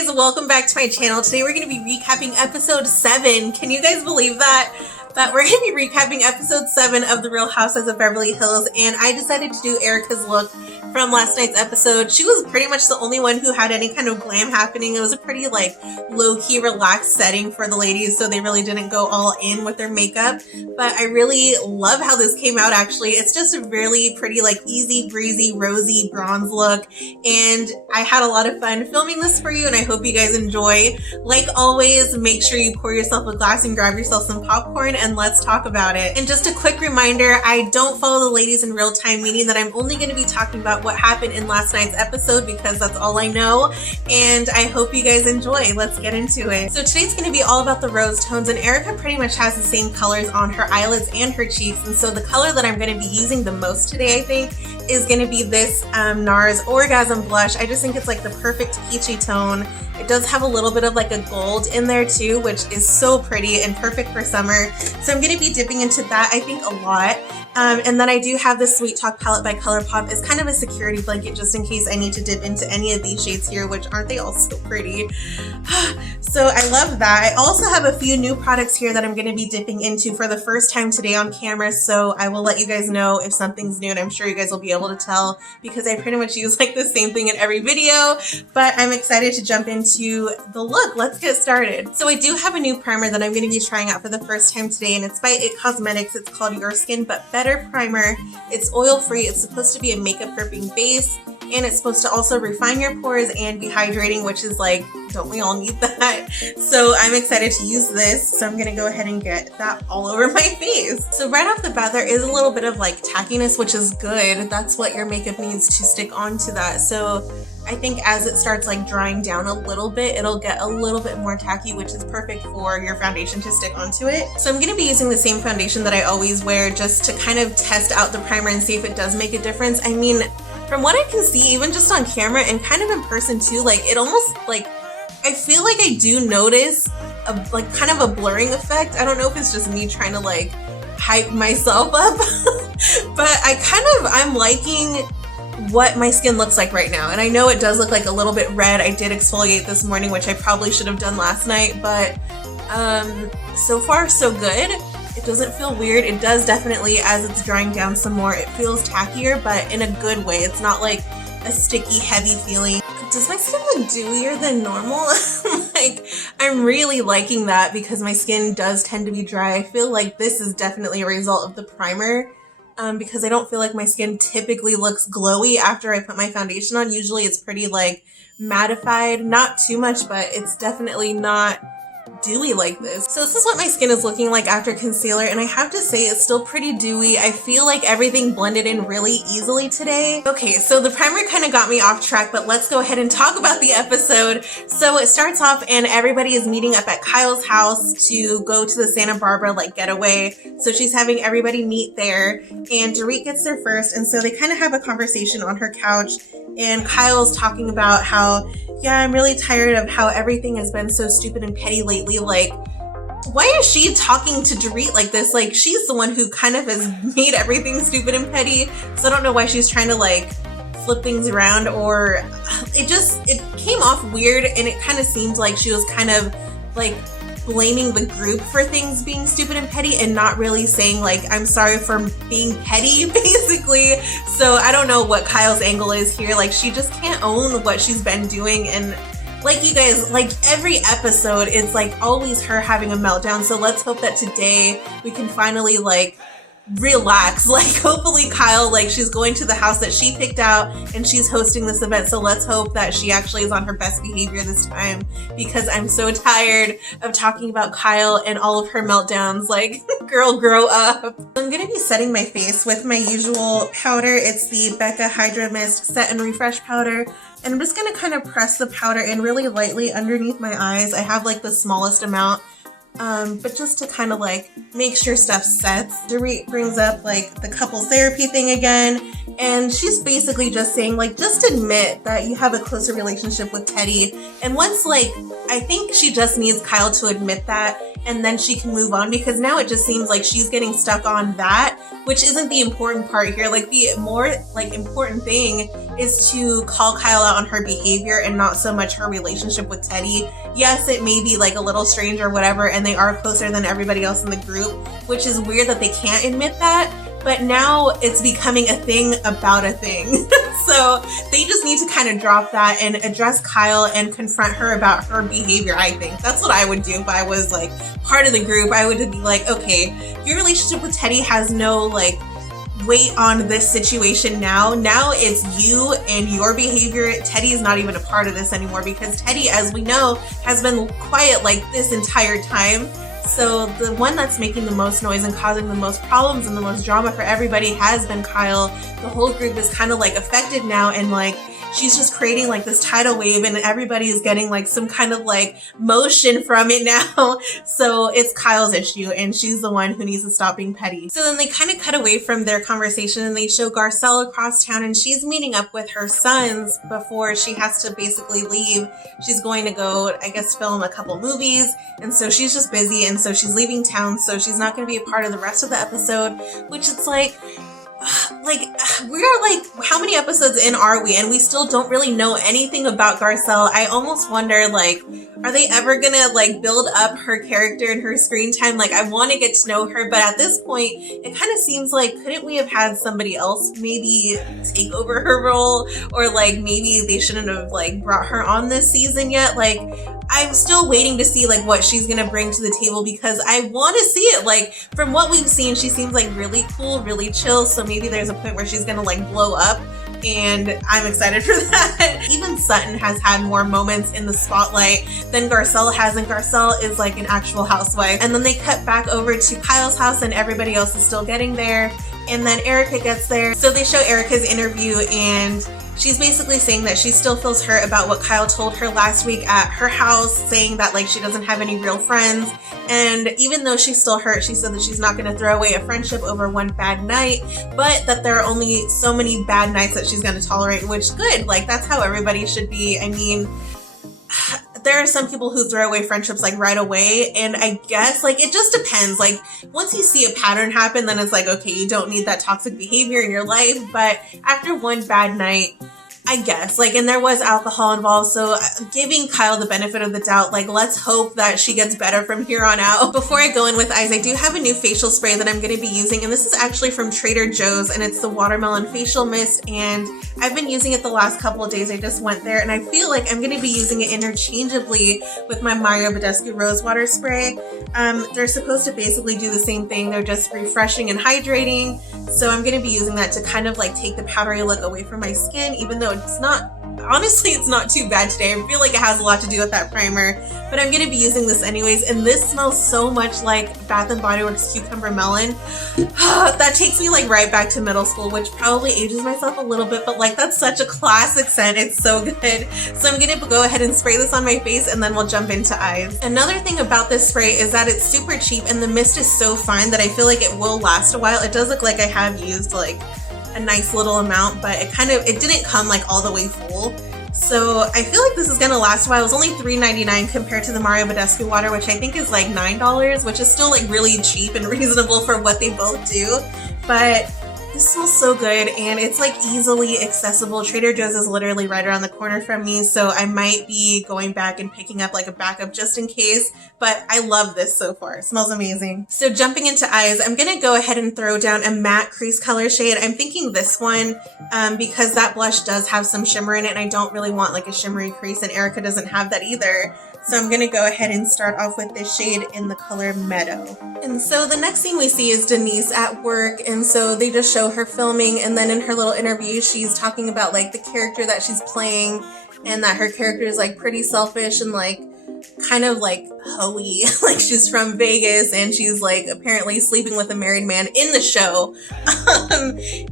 guys, welcome back to my channel. Today we're going to be recapping episode 7. Can you guys believe that? That we're going to be recapping episode 7 of The Real Housewives of Beverly Hills, and I decided to do Erika's look from last night's episode. She was pretty much the only one who had any kind of glam happening. It was a pretty like low-key relaxed setting for the ladies, so they really didn't go all in with their makeup, but I really love how this came out. Actually, it's just a really pretty like easy breezy rosy bronze look, and I had a lot of fun filming this for you, and I hope you guys enjoy. Like always, make sure you pour yourself a glass and grab yourself some popcorn, and let's talk about it. And just a quick reminder, I don't follow the ladies in real time, meaning that I'm only going to be talking about what happened in last night's episode because that's all I know, and I hope you guys enjoy. Let's get into it. So today's going to be all about the rose tones, and Erika pretty much has the same colors on her eyelids and her cheeks, and so the color that I'm going to be using the most today, I think, is going to be this NARS Orgasm Blush. I just think it's like the perfect peachy tone. It does have a little bit of like a gold in there too, which is so pretty and perfect for summer. So I'm going to be dipping into that, I think, a lot. And then I do have this Sweet Talk palette by ColourPop as kind of a security blanket just in case I need to dip into any of these shades here, which aren't they all so pretty? So I love that. I also have a few new products here that I'm going to be dipping into for the first time today on camera, so I will let you guys know if something's new, and I'm sure you guys will be able to tell because I pretty much use like the same thing in every video, but I'm excited to jump into the look. Let's get started. So I do have a new primer that I'm going to be trying out for the first time today, and it's by It Cosmetics. It's called Your Skin But Better Primer. It's oil-free. It's supposed to be a makeup prepping base, and it's supposed to also refine your pores and be hydrating, which is like, don't we all need that? So I'm excited to use this. So I'm gonna go ahead and get that all over my face. So right off the bat, there is a little bit of like tackiness, which is good. That's what your makeup needs to stick onto that. So I think as it starts like drying down a little bit, it'll get a little bit more tacky, which is perfect for your foundation to stick onto it. So I'm gonna be using the same foundation that I always wear just to kind of test out the primer and see if it does make a difference. I mean, from what I can see, even just on camera and kind of in person too, like it almost like, I feel like I do notice a like kind of a blurring effect. I don't know if it's just me trying to like hype myself up, but I'm liking what my skin looks like right now. And I know it does look like a little bit red. I did exfoliate this morning, which I probably should have done last night, but so far so good. It doesn't feel weird. It does definitely, as it's drying down some more, it feels tackier, but in a good way. It's not like a sticky, heavy feeling. Does my skin look dewier than normal? Like, I'm really liking that because my skin does tend to be dry. I feel like this is definitely a result of the primer because I don't feel like my skin typically looks glowy after I put my foundation on. Usually it's pretty like mattified, not too much, but it's definitely not dewy like this. So this is what my skin is looking like after concealer, and I have to say it's still pretty dewy. I feel like everything blended in really easily today. Okay, so the primer kind of got me off track, but let's go ahead and talk about the episode. So it starts off and everybody is meeting up at Kyle's house to go to the Santa Barbara like getaway. So she's having everybody meet there, and Dorit gets there first, and so they kind of have a conversation on her couch, and Kyle's talking about how, yeah, I'm really tired of how everything has been so stupid and petty lately. Like, why is she talking to Dorit like this? Like, she's the one who kind of has made everything stupid and petty. So I don't know why she's trying to like flip things around, or it came off weird, and it kind of seemed like she was kind of like blaming the group for things being stupid and petty and not really saying like, I'm sorry for being petty, basically. So I don't know what Kyle's angle is here. Like, she just can't own what she's been doing, and like, you guys, like every episode it's like always her having a meltdown. So let's hope that today we can finally like relax. Like, hopefully Kyle, like, she's going to the house that she picked out and she's hosting this event, so let's hope that she actually is on her best behavior this time, because I'm so tired of talking about Kyle and all of her meltdowns. Like, girl, grow up. I'm gonna be setting my face with my usual powder. It's the Becca Hydra Mist Set and Refresh powder, and I'm just gonna kind of press the powder in really lightly underneath my eyes. I have like the smallest amount, but just to kind of like make sure stuff sets. Dorit brings up like the couples therapy thing again, and she's basically just saying like, just admit that you have a closer relationship with Teddy, and once like, I think she just needs Kyle to admit that, and then she can move on, because now it just seems like she's getting stuck on that, which isn't the important part here. Like, the more like important thing is to call Kyle out on her behavior and not so much her relationship with Teddy. Yes, it may be like a little strange or whatever, and they are closer than everybody else in the group, which is weird that they can't admit that. But now it's becoming a thing about a thing. So they just need to kind of drop that and address Kyle and confront her about her behavior, I think. That's what I would do if I was like part of the group. I would be like, okay, your relationship with Teddy has no like weight on this situation now. Now it's you and your behavior. Teddy is not even a part of this anymore because Teddy, as we know, has been quiet like this entire time. So the one that's making the most noise and causing the most problems and the most drama for everybody has been Kyle. The whole group is kind of like affected now, and like she's just creating like this tidal wave, and everybody is getting like some kind of like motion from it now. So it's Kyle's issue, and she's the one who needs to stop being petty. So then they kind of cut away from their conversation and they show Garcelle across town, and she's meeting up with her sons before she has to basically leave. She's going to go, I guess, film a couple movies, and so she's just busy, and so she's leaving town, so she's not going to be a part of the rest of the episode, which it's like we're like, how many episodes in are we, and we still don't really know anything about Garcelle. I almost wonder, like, are they ever gonna like build up her character and her screen time? Like, I want to get to know her, but at this point it kind of seems like, couldn't we have had somebody else maybe take over her role, or like maybe they shouldn't have like brought her on this season yet? Like, I'm still waiting to see like what she's gonna bring to the table, because I want to see it. Like, from what we've seen, she seems like really cool, really chill, so maybe there's a point where she's gonna like blow up, and I'm excited for that. Even Sutton has had more moments in the spotlight than Garcelle has, and Garcelle is like an actual housewife. And then they cut back over to Kyle's house, and everybody else is still getting there, and then Erika gets there. So they show Erika's interview, and she's basically saying that she still feels hurt about what Kyle told her last week at her house, saying that like she doesn't have any real friends. And even though she's still hurt, she said that she's not going to throw away a friendship over one bad night, but that there are only so many bad nights that she's going to tolerate, which good. Like, that's how everybody should be. I mean, there are some people who throw away friendships like right away, and I guess like it just depends. Like, once you see a pattern happen, then it's like, okay, you don't need that toxic behavior in your life. But after one bad night, I guess, like, and there was alcohol involved, so giving Kyle the benefit of the doubt, like, let's hope that she gets better from here on out. Before I go in with eyes, I do have a new facial spray that I'm going to be using, and this is actually from Trader Joe's, and it's the Watermelon Facial Mist, and I've been using it the last couple of days. I just went there, and I feel like I'm going to be using it interchangeably with my Mario Badescu Rose Water Spray. They're supposed to basically do the same thing. They're just refreshing and hydrating, so I'm going to be using that to kind of like take the powdery look away from my skin, even though it's not, honestly, it's not too bad today. I feel like it has a lot to do with that primer, but I'm going to be using this anyways, and this smells so much like Bath & Body Works Cucumber Melon. That takes me like right back to middle school, which probably ages myself a little bit, but like, that's such a classic scent. It's so good. So I'm going to go ahead and spray this on my face, and then we'll jump into eyes. Another thing about this spray is that it's super cheap, and the mist is so fine that I feel like it will last a while. It does look like I have used like a nice little amount, but it didn't come like all the way full. So I feel like this is gonna last a while. It was only $3.99 compared to the Mario Badescu water, which I think is like $9, which is still like really cheap and reasonable for what they both do. But this smells so good, and it's like easily accessible. Trader Joe's is literally right around the corner from me, so I might be going back and picking up like a backup just in case, but I love this so far. It smells amazing. So jumping into eyes, I'm gonna go ahead and throw down a matte crease color shade. I'm thinking this one because that blush does have some shimmer in it, and I don't really want like a shimmery crease, and Erika doesn't have that either. So I'm going to go ahead and start off with this shade in the color Meadow. And so the next scene we see is Denise at work, and so they just show her filming, and then in her little interview she's talking about like the character that she's playing, and that her character is like pretty selfish and like kind of like hoey, like she's from Vegas and she's like apparently sleeping with a married man in the show.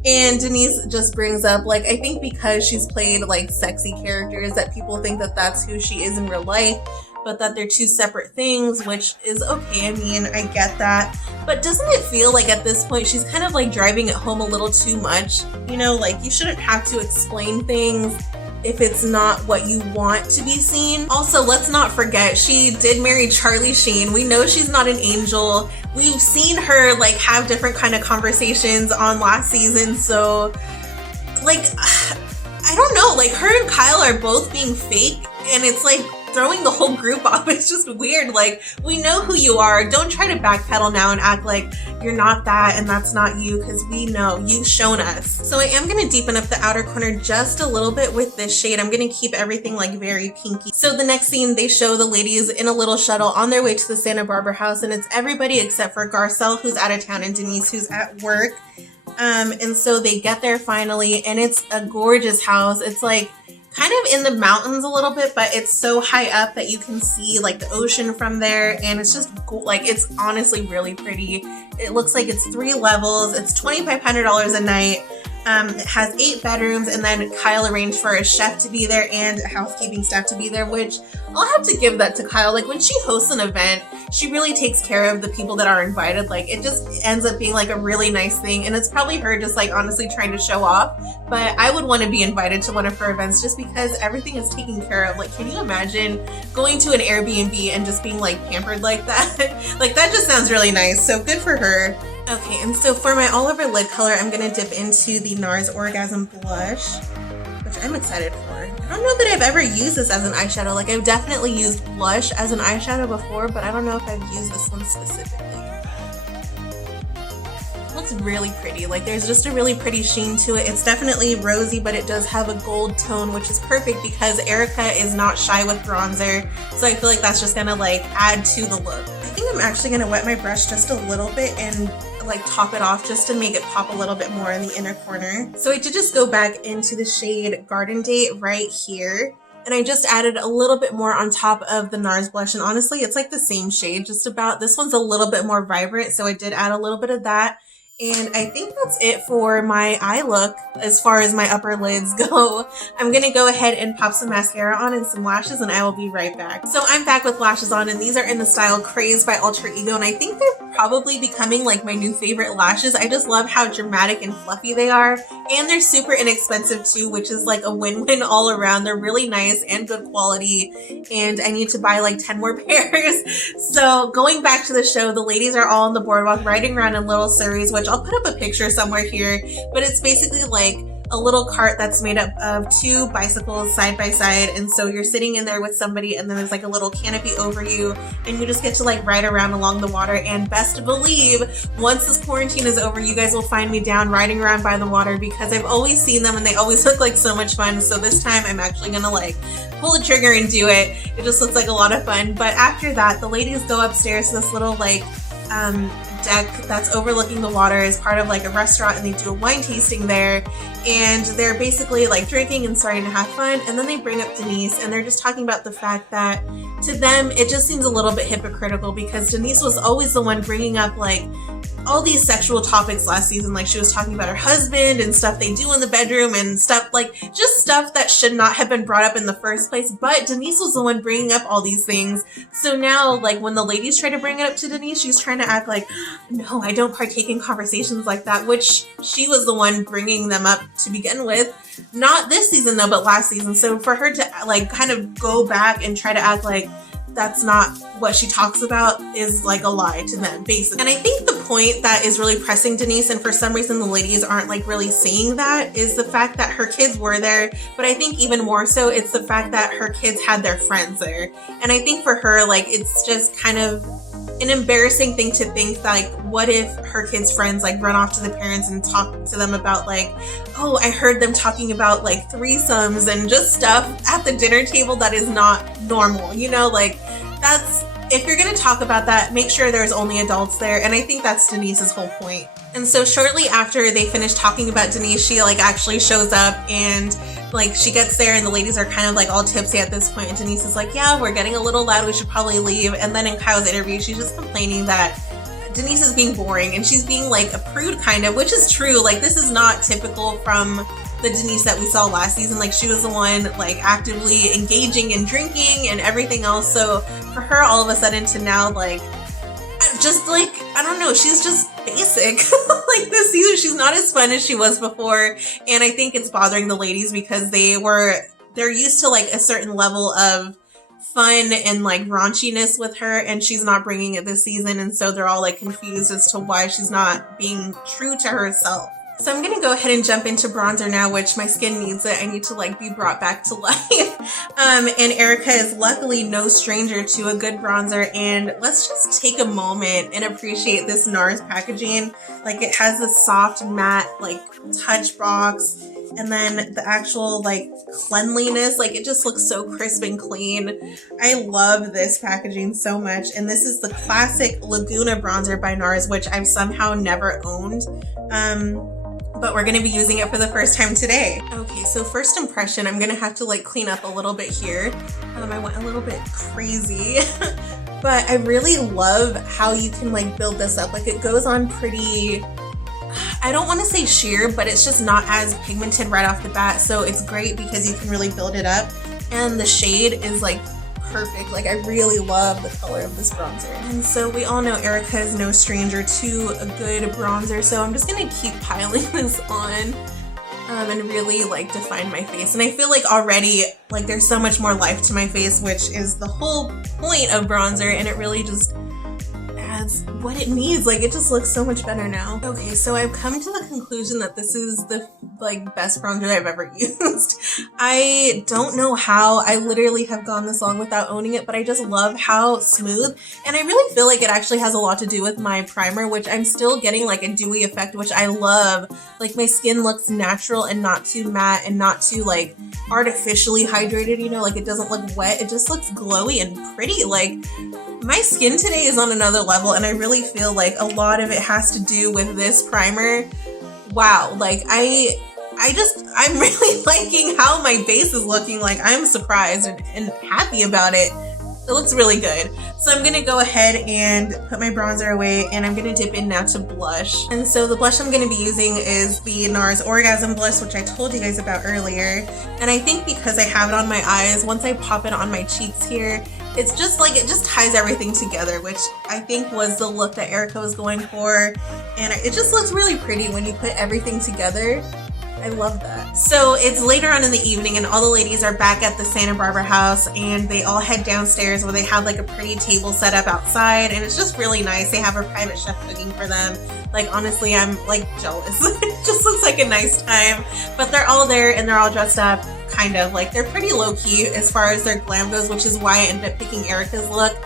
And Denise just brings up like, I think because she's played like sexy characters that people think that that's who she is in real life, but that they're two separate things, which is okay. I mean, I get that, but doesn't it feel like at this point she's kind of like driving it home a little too much? You know, like you shouldn't have to explain things if it's not what you want to be seen. Also, let's not forget, she did marry Charlie Sheen. We know she's not an angel. We've seen her like have different kind of conversations on last season, so like I don't know, like her and Kyle are both being fake, and it's like throwing the whole group off. It's just weird. Like, we know who you are. Don't try to backpedal now and act like you're not that and that's not you, because we know you've shown us. So I am going to deepen up the outer corner just a little bit with this shade. I'm going to keep everything like very pinky. So the next scene, they show the ladies in a little shuttle on their way to the Santa Barbara house, and it's everybody except for Garcelle, who's out of town, and Denise, who's at work. And so they get there finally, and it's a gorgeous house. It's like kind of in the mountains a little bit, but it's so high up that you can see like the ocean from there, and it's just like, it's honestly really pretty. It looks like it's 3 levels. It's $2,500 a night. It has 8 bedrooms, and then Kyle arranged for a chef to be there and a housekeeping staff to be there, which I'll have to give that to Kyle. Like, when she hosts an event, she really takes care of the people that are invited. Like, it just ends up being like a really nice thing, and it's probably her just like honestly trying to show off, but I would want to be invited to one of her events just because everything is taken care of. Like, can you imagine going to an Airbnb and just being like pampered like that? Like, that just sounds really nice, so good for her. Okay, and so for my all over lid color, I'm gonna dip into the NARS Orgasm Blush, which I'm excited for. I don't know that I've ever used this as an eyeshadow. Like, I've definitely used blush as an eyeshadow before, but I don't know if I've used this one specifically. It looks really pretty. Like, there's just a really pretty sheen to it. It's definitely rosy, but it does have a gold tone, which is perfect because Erika is not shy with bronzer, so I feel like that's just gonna like add to the look. I think I'm actually gonna wet my brush just a little bit and like top it off just to make it pop a little bit more in the inner corner. So I did just go back into the shade Garden Date right here, and I just added a little bit more on top of the NARS blush, and honestly it's like the same shade just about. This one's a little bit more vibrant, so I did add a little bit of that. And I think that's it for my eye look as far as my upper lids go. I'm gonna go ahead and pop some mascara on and some lashes, and I will be right back. So I'm back with lashes on, and these are in the style Crazed by Alter Ego, and I think they're probably becoming like my new favorite lashes. I just love how dramatic and fluffy they are, and they're super inexpensive too, which is like a win-win all around. They're really nice and good quality, and I need to buy like 10 more pairs. So going back to the show, the ladies are all on the boardwalk riding around in little surreys, which I'll put up a picture somewhere here, but it's basically like a little cart that's made up of 2 bicycles side by side, and so you're sitting in there with somebody, and then there's like a little canopy over you, and you just get to like ride around along the water. And best believe once this quarantine is over, you guys will find me down riding around by the water, because I've always seen them and they always look like so much fun. So this time I'm actually gonna like pull the trigger and do it. It just looks like a lot of fun. But after that, the ladies go upstairs to this little like deck that's overlooking the water as part of like a restaurant, and they do a wine tasting there, and they're basically like drinking and starting to have fun. And then they bring up Denise, and they're just talking about the fact that to them it just seems a little bit hypocritical, because Denise was always the one bringing up like all these sexual topics last season. Like, she was talking about her husband and stuff they do in the bedroom and stuff like just stuff that should not have been brought up in the first place, but Denise was the one bringing up all these things. So now like when the ladies try to bring it up to Denise, she's trying to act like, no, I don't partake in conversations like that, which she was the one bringing them up to begin with. Not this season though, but last season. So for her to like kind of go back and try to act like that's not what she talks about is like a lie to them, basically. And I think the point that is really pressing Denise, and for some reason the ladies aren't like really seeing that, is the fact that her kids were there, but I think even more so it's the fact that her kids had their friends there. And I think for her, like, it's just kind of an embarrassing thing to think, like, what if her kids' friends like run off to the parents and talk to them about like, oh, I heard them talking about like threesomes and just stuff at the dinner table that is not normal, you know? Like, that's, if you're gonna talk about that, make sure there's only adults there. And I think that's Denise's whole point. And so shortly after they finish talking about Denise, she like actually shows up, and like she gets there and the ladies are kind of like all tipsy at this point, and Denise is like, yeah, we're getting a little loud, we should probably leave. And then in Kyle's interview, she's just complaining that Denise is being boring and she's being like a prude kind of, which is true. Like, this is not typical from the Denise that we saw last season. Like, she was the one like actively engaging in drinking and everything else. So for her all of a sudden to now like just like, I don't know, she's just basic. Like, this season she's not as fun as she was before, and I think it's bothering the ladies because they're used to like a certain level of fun and like raunchiness with her, and she's not bringing it this season, and so they're all like confused as to why she's not being true to herself. So I'm gonna go ahead and jump into bronzer now, which my skin needs it. I need to like be brought back to life. And Erika is luckily no stranger to a good bronzer, and let's just take a moment and appreciate this NARS packaging. Like, it has this soft matte like touch box, and then the actual like cleanliness, like it just looks so crisp and clean. I love this packaging so much. And this is the classic Laguna bronzer by NARS, which I've somehow never owned. But we're gonna be using it for the first time today. Okay, so first impression, I'm gonna have to like clean up a little bit here. I went a little bit crazy, but I really love how you can like build this up. Like, it goes on pretty, I don't want to say sheer, but it's just not as pigmented right off the bat. So it's great because you can really build it up, and the shade is like perfect. Like, I really love the color of this bronzer. And so we all know Erika is no stranger to a good bronzer, so I'm just gonna keep piling this on and really like define my face. And I feel like already like there's so much more life to my face, which is the whole point of bronzer, and it really just adds what it needs. Like, it just looks so much better now. Okay, so I've come to the conclusion that this is the like best bronzer I've ever used. I don't know how I literally have gone this long without owning it, but I just love how smooth, and I really feel like it actually has a lot to do with my primer, which I'm still getting like a dewy effect, which I love. Like, my skin looks natural and not too matte and not too like artificially hydrated, you know, like it doesn't look wet. It just looks glowy and pretty. Like, my skin today is on another level, and I really feel like a lot of it has to do with this primer. Wow, like I'm really liking how my base is looking. Like, I'm surprised and happy about it. It looks really good. So I'm gonna go ahead and put my bronzer away, and I'm gonna dip in now to blush. And so the blush I'm gonna be using is the NARS Orgasm Blush, which I told you guys about earlier. And I think because I have it on my eyes, once I pop it on my cheeks here, it's just like, it just ties everything together, which I think was the look that Erika was going for. And it just looks really pretty when you put everything together. I love that. So it's later on in the evening, and all the ladies are back at the Santa Barbara house, and they all head downstairs where they have like a pretty table set up outside, and it's just really nice. They have a private chef cooking for them. Like, honestly, I'm like jealous. It just looks like a nice time. But they're all there, and they're all dressed up kind of like, they're pretty low-key as far as their glam goes, which is why I ended up picking Erika's look.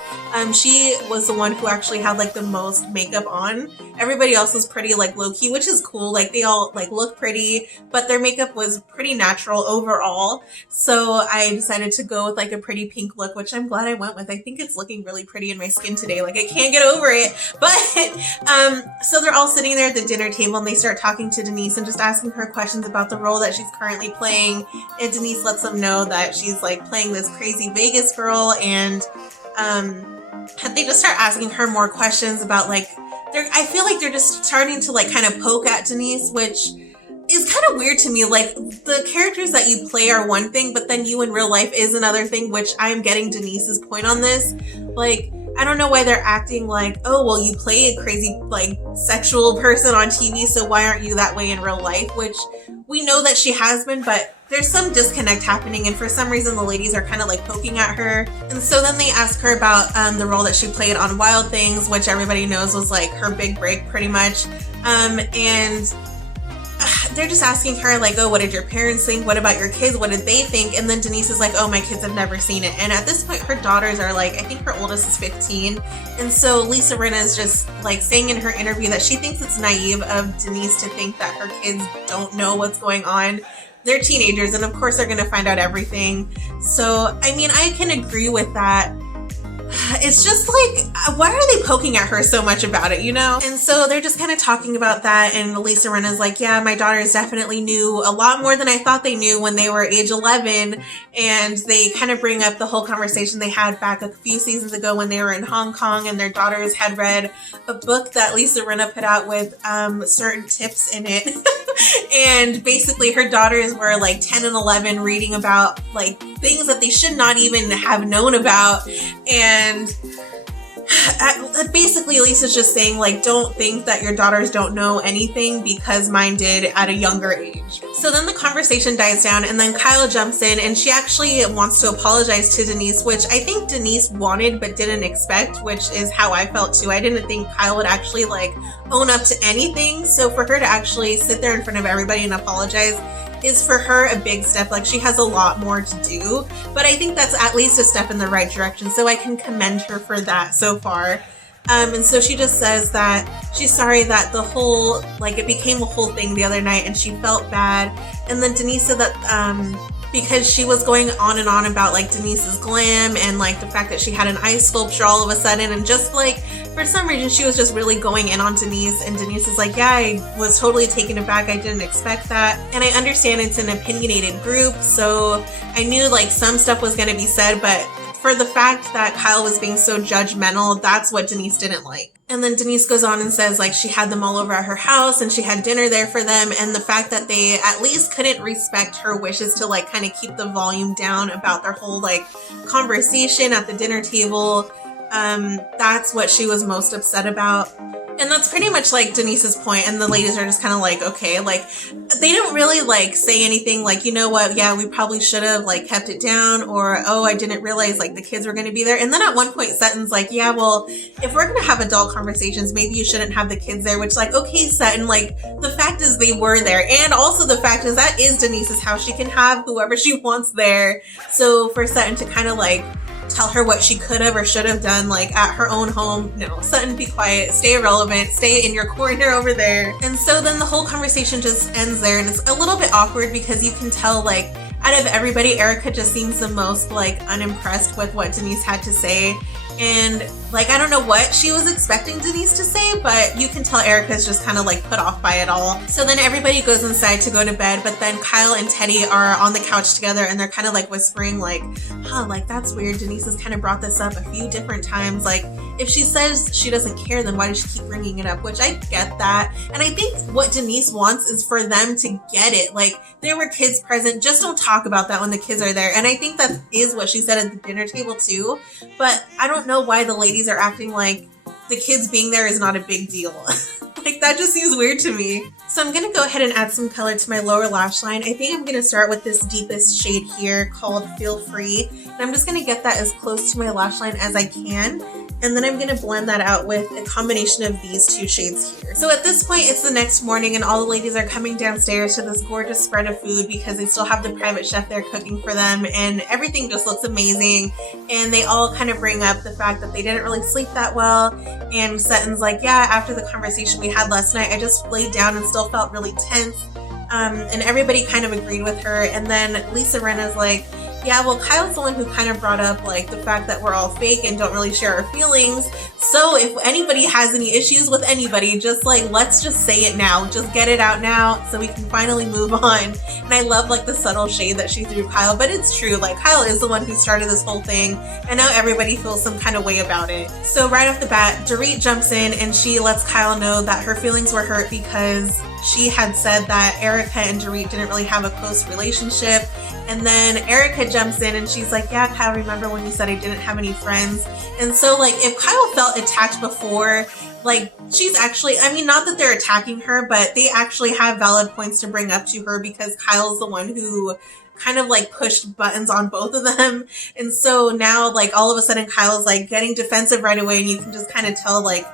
She was the one who actually had like the most makeup on. Everybody else was pretty like low-key, which is cool. Like, they all like look pretty, but their makeup was pretty natural overall. So I decided to go with like a pretty pink look, which I'm glad I went with. I think it's looking really pretty in my skin today. Like, I can't get over it. But so they're all sitting there at the dinner table, and they start talking to Denise and just asking her questions about the role that she's currently playing. And Denise lets them know that she's like playing this crazy Vegas girl, and they just start asking her more questions about like, I feel like they're just starting to like kind of poke at Denise, which is kind of weird to me. Like, the characters that you play are one thing, but then you in real life is another thing, which I'm getting Denise's point on this. Like, I don't know why they're acting like, oh, well, you play a crazy like sexual person on TV, so why aren't you that way in real life? Which we know that she has been, but there's some disconnect happening, and for some reason the ladies are kind of like poking at her. And so then they ask her about the role that she played on Wild Things, which everybody knows was like her big break pretty much. And they're just asking her like, oh, what did your parents think? What about your kids? What did they think? And then Denise is like, oh, my kids have never seen it. And at this point, her daughters are like, I think her oldest is 15. And so Lisa Rinna is just like saying in her interview that she thinks it's naive of Denise to think that her kids don't know what's going on. They're teenagers, and of course they're gonna find out everything. So, I mean, I can agree with that. It's just like, why are they poking at her so much about it, you know? And so they're just kind of talking about that, and Lisa Rinna's like, yeah, my daughters definitely knew a lot more than I thought they knew when they were age 11. And they kind of bring up the whole conversation they had back a few seasons ago when they were in Hong Kong, and their daughters had read a book that Lisa Rinna put out with certain tips in it. And basically her daughters were like 10 and 11 reading about like things that they should not even have known about. And basically Lisa's just saying, like, don't think that your daughters don't know anything because mine did at a younger age. So then the conversation dies down, and then Kyle jumps in, and she actually wants to apologize to Denise, which I think Denise wanted but didn't expect, which is how I felt too. I didn't think Kyle would actually like own up to anything. So for her to actually sit there in front of everybody and apologize is for her a big step. Like, she has a lot more to do, but I think that's at least a step in the right direction. So I can commend her for that so far. And so she just says that she's sorry that the whole, like, it became a whole thing the other night and she felt bad. And then Denise said that because she was going on and on about like Denise's glam and like the fact that she had an ice sculpture all of a sudden, and just like for some reason she was just really going in on Denise, and Denise is like, yeah, I was totally taken aback, I didn't expect that, and I understand it's an opinionated group, so I knew like some stuff was going to be said, but for the fact that Kyle was being so judgmental, that's what Denise didn't like. And then Denise goes on and says like she had them all over at her house and she had dinner there for them, and the fact that they at least couldn't respect her wishes to like kind of keep the volume down about their whole like conversation at the dinner table, that's what she was most upset about. And that's pretty much like Denise's point, and the ladies are just kind of like, okay, like they don't really like say anything like, you know what, yeah, we probably should have like kept it down, or oh, I didn't realize like the kids were going to be there. And then at one point Sutton's like, yeah, well, if we're going to have adult conversations, maybe you shouldn't have the kids there, which like, okay, Sutton, like the fact is they were there, and also the fact is that is Denise's house, she can have whoever she wants there. So for Sutton to kind of like tell her what she could have or should have done like at her own home, no, Sutton, be quiet, stay irrelevant, stay in your corner over there. And so then the whole conversation just ends there, and it's a little bit awkward because you can tell like out of everybody, Erika just seems the most like unimpressed with what Denise had to say. And like, I don't know what she was expecting Denise to say, but you can tell Erika's just kind of like put off by it all. So then everybody goes inside to go to bed, but then Kyle and Teddy are on the couch together, and they're kind of like whispering like, huh, like that's weird. Denise has kind of brought this up a few different times. Like if she says she doesn't care, then why does she keep bringing it up? Which I get that. And I think what Denise wants is for them to get it. Like there were kids present, just don't talk about that when the kids are there. And I think that is what she said at the dinner table too. But I don't know why the ladies are acting like the kids being there is not a big deal. Like that just seems weird to me. So I'm gonna go ahead and add some color to my lower lash line. I think I'm gonna start with this deepest shade here called Feel Free. And I'm just gonna get that as close to my lash line as I can. And then I'm gonna blend that out with a combination of these two shades here. So at this point, it's the next morning, and all the ladies are coming downstairs to this gorgeous spread of food because they still have the private chef there cooking for them, and everything just looks amazing. And they all kind of bring up the fact that they didn't really sleep that well. And Sutton's like, yeah, after the conversation we had last night, I just laid down and still felt really tense. And everybody kind of agreed with her. And then Lisa Rinna's like, yeah, well, Kyle's the one who kind of brought up like the fact that we're all fake and don't really share our feelings. So if anybody has any issues with anybody, just like, let's just say it now. Just get it out now so we can finally move on. And I love like the subtle shade that she threw Kyle, but it's true. Like Kyle is the one who started this whole thing, and now everybody feels some kind of way about it. So right off the bat, Dorit jumps in and she lets Kyle know that her feelings were hurt because she had said that Erika and Dorit didn't really have a close relationship. And then Erika jumps in and she's like, yeah, Kyle, remember when you said I didn't have any friends? And so like if Kyle felt attacked before, like she's actually, I mean, not that they're attacking her, but they actually have valid points to bring up to her because Kyle's the one who kind of like pushed buttons on both of them. And so now like all of a sudden Kyle's like getting defensive right away, and you can just kind of tell like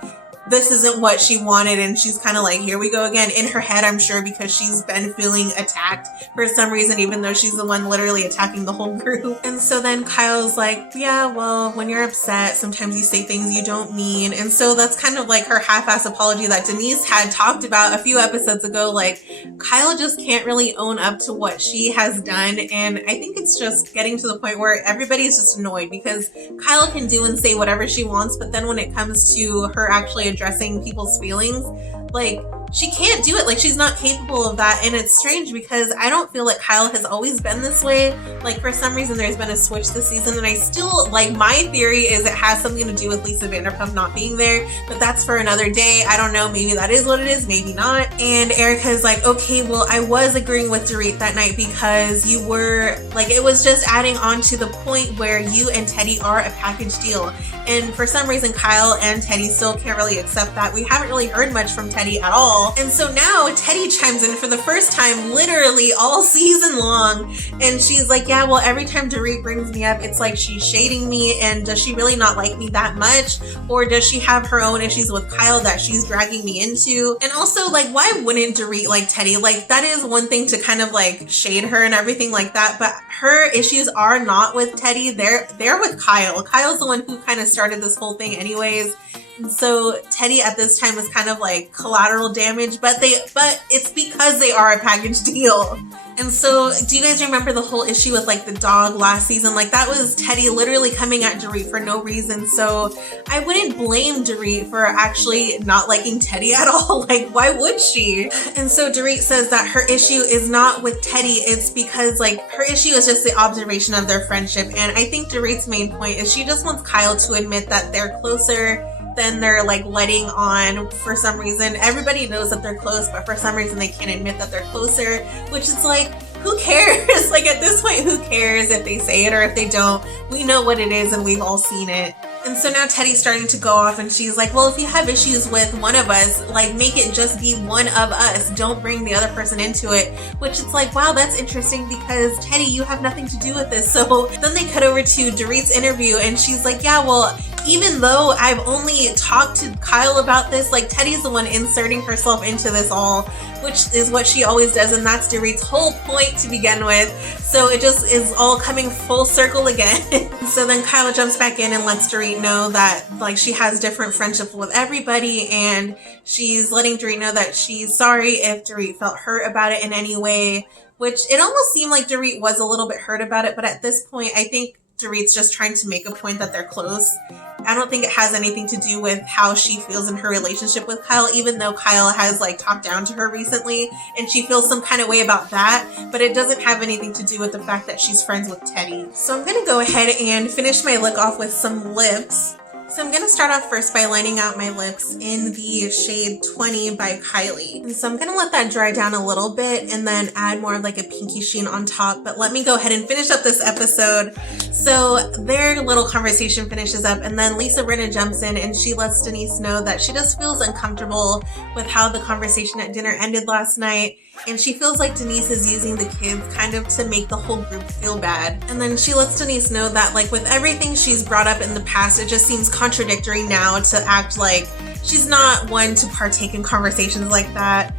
this isn't what she wanted, and she's kind of like, here we go again in her head, I'm sure, because she's been feeling attacked for some reason, even though she's the one literally attacking the whole group. And so then Kyle's like, yeah, well, when you're upset, sometimes you say things you don't mean. And so that's kind of like her half-ass apology that Denise had talked about a few episodes ago. Like Kyle just can't really own up to what she has done, and I think it's just getting to the point where everybody's just annoyed because Kyle can do and say whatever she wants, but then when it comes to her actually addressing people's feelings, like she can't do it. Like, she's not capable of that. And it's strange because I don't feel like Kyle has always been this way. Like, for some reason there's been a switch this season, and I still, like, my theory is it has something to do with Lisa Vanderpump not being there, but that's for another day. I don't know, maybe that is what it is, maybe not. And Erika is like, okay, well, I was agreeing with Dorit that night because you were, like, it was just adding on to the point where you and Teddy are a package deal. And for some reason, Kyle and Teddy still can't really accept that. We haven't really heard much from Teddy at all. And so now Teddy chimes in for the first time, literally all season long. And she's like, yeah, well, every time Dorit brings me up, it's like she's shading me. And does she really not like me that much? Or does she have her own issues with Kyle that she's dragging me into? And also, like, why wouldn't Dorit like Teddy? Like, that is one thing to kind of like shade her and everything like that. But her issues are not with Teddy. They're with Kyle. Kyle's the one who kind of started this whole thing anyways. And so Teddy at this time is kind of like collateral damage, but it's because they are a package deal. And so do you guys remember the whole issue with like the dog last season? Like, that was Teddy literally coming at Dorit for no reason. So I wouldn't blame Dorit for actually not liking Teddy at all. Like, why would she? And so Dorit says that her issue is not with Teddy. It's because, like, her issue is just the observation of their friendship. And I think Dorit's main point is she just wants Kyle to admit that they're closer than they're like letting on. For some reason, everybody knows that they're close, but for some reason they can't admit that they're closer, which is like, who cares? Like, at this point, who cares if they say it or if they don't? We know what it is and we've all seen it. And so now Teddy's starting to go off and she's like, well, if you have issues with one of us, like, make it just be one of us. Don't bring the other person into it. Which it's like, wow, that's interesting because Teddy, you have nothing to do with this. So then they cut over to Dorit's interview and she's like, yeah, well, even though I've only talked to Kyle about this, like, Teddy's the one inserting herself into this all, which is what she always does, and that's Dorit's whole point to begin with. So it just is all coming full circle again. So then Kyle jumps back in and lets Dorit know that, like, she has different friendships with everybody, and she's letting Dorit know that she's sorry if Dorit felt hurt about it in any way, which it almost seemed like Dorit was a little bit hurt about it, but at this point, I think Dorit's just trying to make a point that they're close. I don't think it has anything to do with how she feels in her relationship with Kyle, even though Kyle has like talked down to her recently and she feels some kind of way about that, but it doesn't have anything to do with the fact that she's friends with Teddy. So I'm gonna go ahead and finish my look off with some lips. So I'm going to start off first by lining out my lips in the shade 20 by Kylie. And so I'm going to let that dry down a little bit and then add more of like a pinky sheen on top. But let me go ahead and finish up this episode. So their little conversation finishes up and then Lisa Rinna jumps in and she lets Denise know that she just feels uncomfortable with how the conversation at dinner ended last night. And she feels like Denise is using the kids kind of to make the whole group feel bad. And then she lets Denise know that, like, with everything she's brought up in the past, it just seems contradictory now to act like she's not one to partake in conversations like that.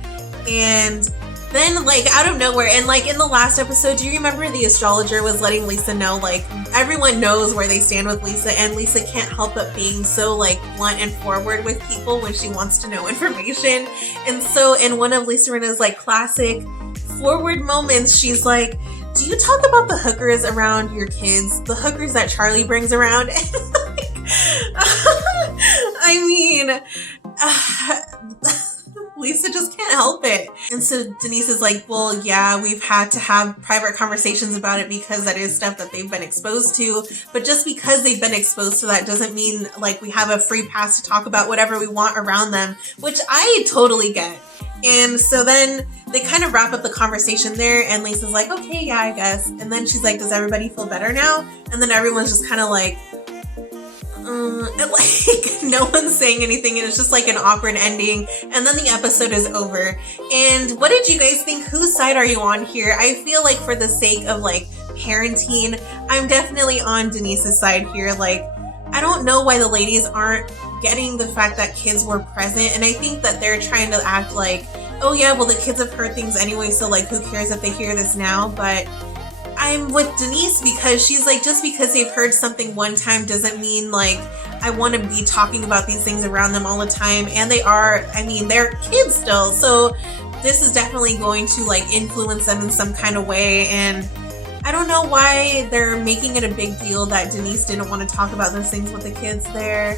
And then, like, out of nowhere, and like in the last episode, do you remember the astrologer was letting Lisa know, like, everyone knows where they stand with Lisa, and Lisa can't help but being so like blunt and forward with people when she wants to know information. And so in one of Lisa Rinna's like classic forward moments, she's like, do you talk about the hookers around your kids, the hookers that Charlie brings around? And like, I mean, Lisa just can't help it. And so Denise is like, well, yeah, we've had to have private conversations about it because that is stuff that they've been exposed to. But just because they've been exposed to that doesn't mean like we have a free pass to talk about whatever we want around them, which I totally get. And so then they kind of wrap up the conversation there and Lisa's like, okay, yeah, I guess. And then she's like, does everybody feel better now? And then everyone's just kind of like, and like no one's saying anything and it's just like an awkward ending and then the episode is over. And what did you guys think? Whose side are you on here? I feel like for the sake of like parenting, I'm definitely on Denise's side here. Like, I don't know why the ladies aren't getting the fact that kids were present, and I think that they're trying to act like, oh yeah, well the kids have heard things anyway, so like who cares if they hear this now. But I'm with Denise because she's like, just because they've heard something one time doesn't mean like I want to be talking about these things around them all the time. And they are, I mean, they're kids still, so this is definitely going to like influence them in some kind of way. And I don't know why they're making it a big deal that Denise didn't want to talk about those things with the kids there.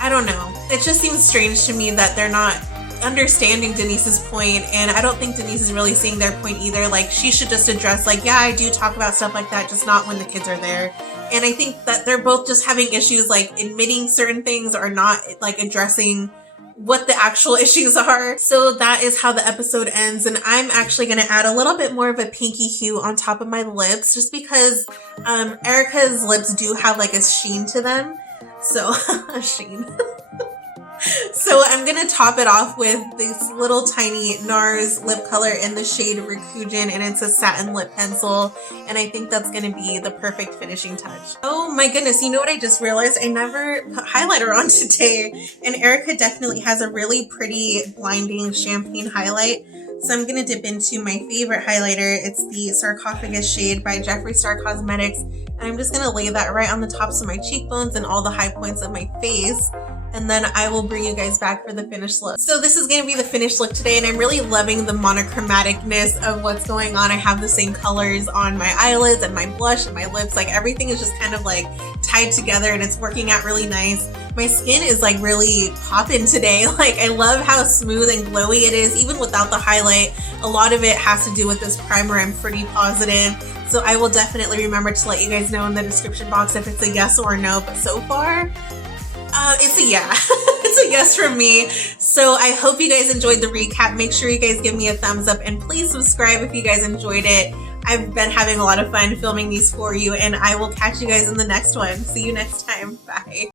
I don't know. It just seems strange to me that they're not understanding Denise's point, and I don't think Denise is really seeing their point either. Like, she should just address, like, yeah, I do talk about stuff like that, just not when the kids are there. And I think that they're both just having issues, like, admitting certain things or not, like, addressing what the actual issues are. So that is how the episode ends, and I'm actually going to add a little bit more of a pinky hue on top of my lips, just because Erika's lips do have like a sheen to them. So a sheen. So I'm going to top it off with this little tiny NARS lip color in the shade Rikujin, and it's a satin lip pencil, and I think that's going to be the perfect finishing touch. Oh my goodness, you know what I just realized? I never put highlighter on today, and Erika definitely has a really pretty blinding champagne highlight. So I'm going to dip into my favorite highlighter. It's the Sarcophagus shade by Jeffree Star Cosmetics, and I'm just going to lay that right on the tops of my cheekbones and all the high points of my face. And then I will bring you guys back for the finished look. So this is going to be the finished look today, and I'm really loving the monochromaticness of what's going on. I have the same colors on my eyelids and my blush and my lips. Like, everything is just kind of like tied together, and it's working out really nice. My skin is like really popping today. Like, I love how smooth and glowy it is, even without the highlight. A lot of it has to do with this primer. I'm pretty positive. So I will definitely remember to let you guys know in the description box if it's a yes or a no, but so far, it's a yeah. It's a yes from me. So I hope you guys enjoyed the recap. Make sure you guys give me a thumbs up, and please subscribe if you guys enjoyed it. I've been having a lot of fun filming these for you, and I will catch you guys in the next one. See you next time. Bye.